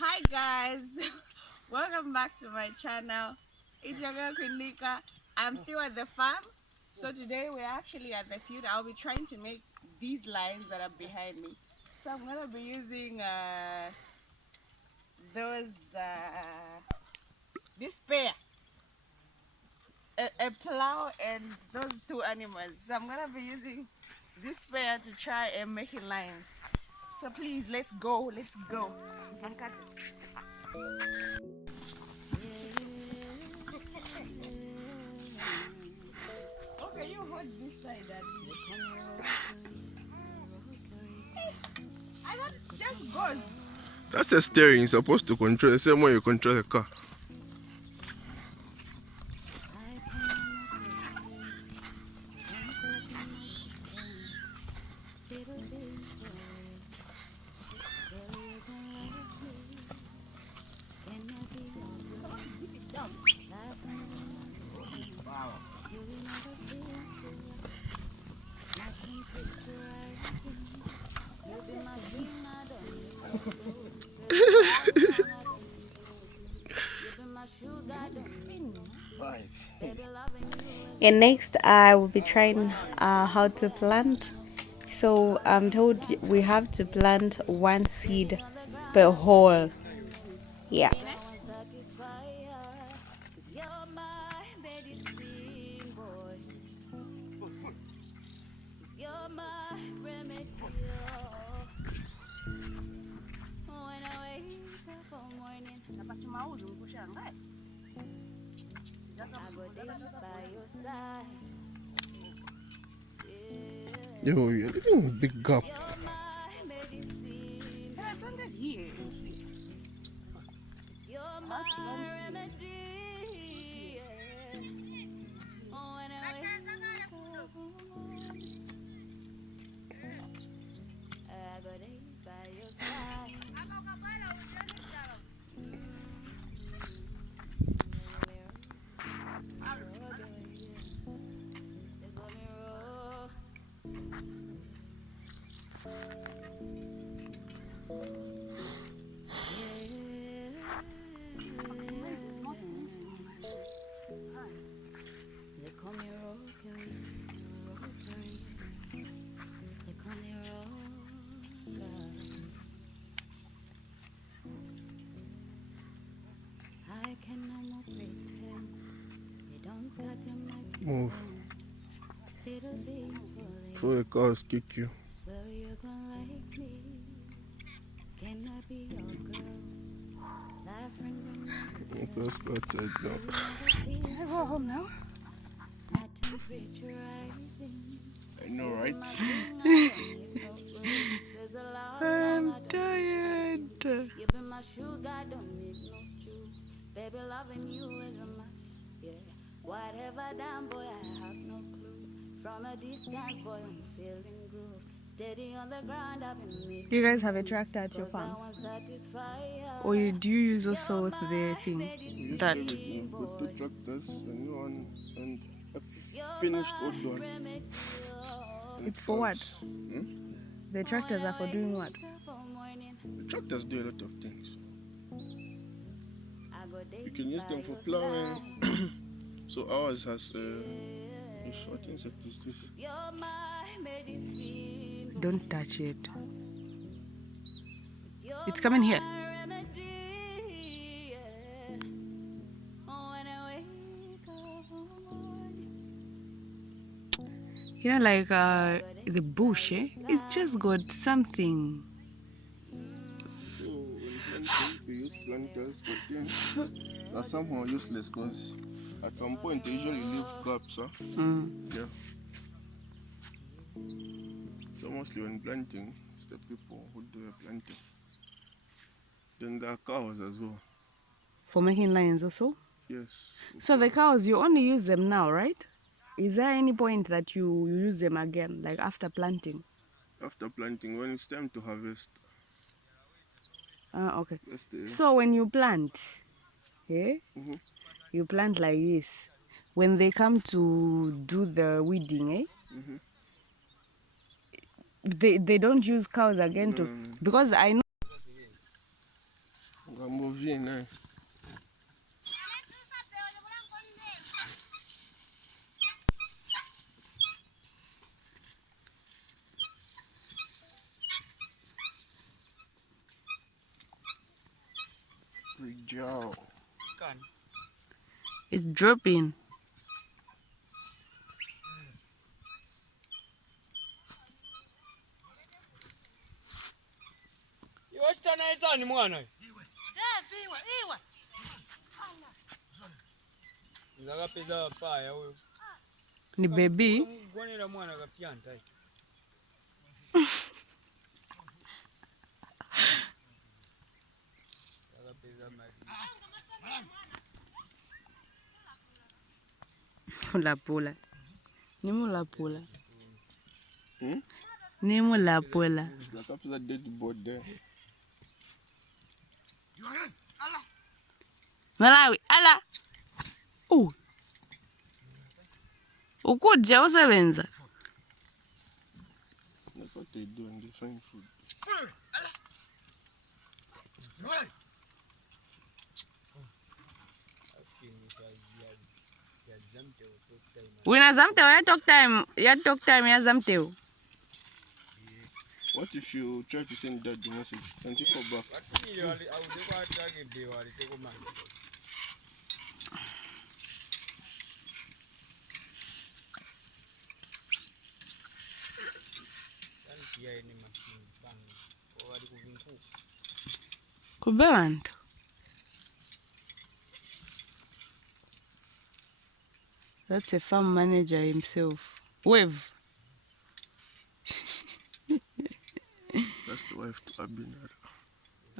Hi guys, welcome back to my channel. It's your girl Queen Lika. I'm still at the farm. So today we're actually at the field. I'll be trying to make these lines that are behind me. So I'm gonna be using those this pair, a plow and those two animals. So I'm gonna be using this pair to try and making lines. So please, let's go. Let's go. You can cut it. Okay, you hold this side and I don't just goes. That's the steering. You're supposed to control the same way you control the car. And next I will be trying how to plant. So I'm told we have to plant one seed per hole. Yeah. Yo, you're leaving a big gap. Move. Before the cars kick you. Okay, let's go outside now. Can I go home now? I know, right? I'm tired. Baby, loving you is a must, yeah. Whatever damn boy, I have no clue. From a distance, boy, I'm feeling groove. Steady on the ground, I've been making. You guys have a tractor at your farm? Or do you use also the thing? We used That everything. We put 2 tractors, a new one, and a finished old one. And it's for what? The tractors are for doing what? The tractors do a lot of things. You can use them for plowing. So ours has a short insect is this. Don't touch it. It's coming here. You know, like the bush, eh? It's just got something. So when planting, we use planters, but then they're somehow useless because at some point they usually leave gaps, huh? Yeah. So mostly when planting, it's the people who do the planting. Then there are cows as well. For making lines also? Yes. So the cows, you only use them now, right? Is there any point that you use them again, like after planting? After planting, when it's time to harvest. Okay. So when you plant, yeah, you plant like this. When they come to do the weeding, eh? They don't use cows again to, because I know Vamos vir, né? Joe. It's dropping. Ni baby. Mulapula. Ni mulapula. Ni mulapula. Like up to that dead board there. Malawi, ala. Ukudya usebenza. That's what they do and they find food. Wina zamteo ya talk time ya zamteo. What if you try to send dad the message? Can you call back? Kubelanto. That's a farm manager himself. Wave. That's the wife to Abinara.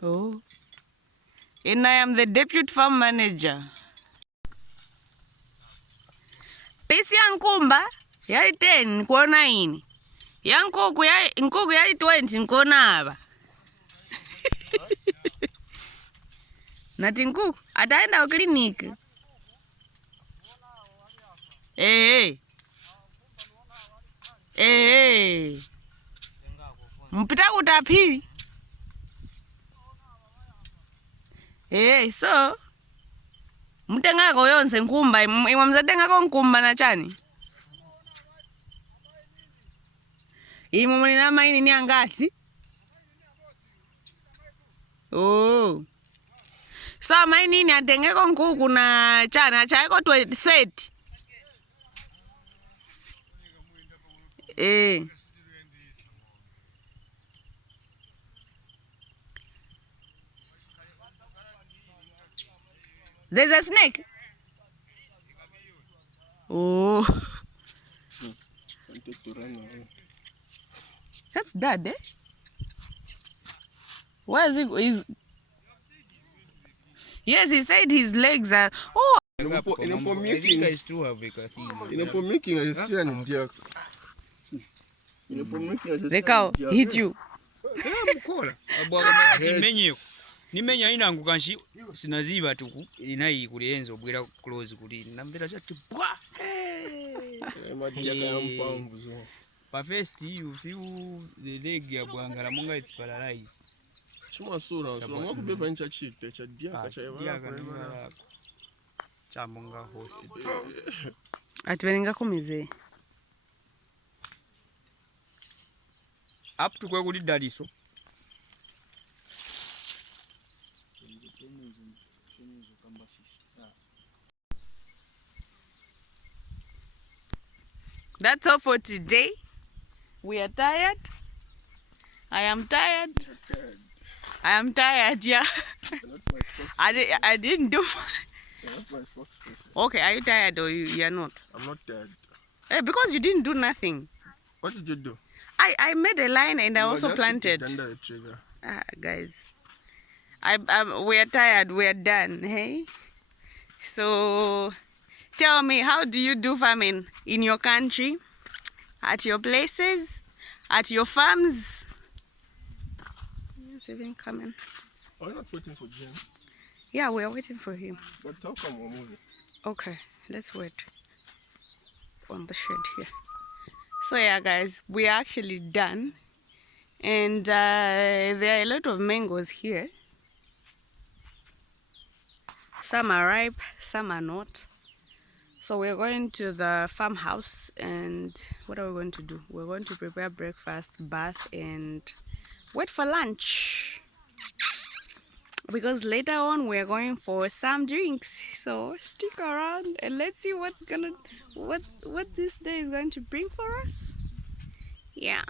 Oh. And I am the deputy farm manager. Pesi ya nkumba yali 10 nkuona ini. Ya nkuku yali 20 nkuona aba. Nati nkuku ataenda kliniki. Mpita kutapili. So mtengako yonse nkumba imwe mzatengako nkumba na chani. Imwe mlina maini ni angasi. Oh. So maini ni atengeko nkuku na chani achaiko 30. There's a snake. Oh. Wanted to run away. That's dad, eh? Where is he? Yes, he said his legs are. Oh. Making I see an India. The cow hit you. Nimenya inanguka nshi sinaziba tuku inayi kulienzo bwera close kuli nambira chati bwa pa first you feel the leg ya bwangala munga it's paralyzed chuma sura so mwa kubeba ncha chite cha dia cha yava cha munga hosi atwenga kumize up to kwa kuli daliso. That's all for today. We are tired. I am tired. I am tired, yeah. I didn't do. Okay, are you tired or you are not? I'm not tired. Hey, because you didn't do nothing. What did you do? I made a line and I also planted. Under the trigger. Guys, we are tired. We are done. Hey, so tell me, how do you do farming in your country, at your places, at your farms? He's even coming. Are you not waiting for James? Yeah, we are waiting for him. But how come we're moving? Okay, let's wait on the shed here. So yeah, guys, we are actually done, and there are a lot of mangoes here. Some are ripe, some are not. So we're going to the farmhouse, and what are we going to do? We're going to prepare breakfast, bath, and wait for lunch. Because later on we're going for some drinks. So stick around and let's see what this day is going to bring for us. Yeah.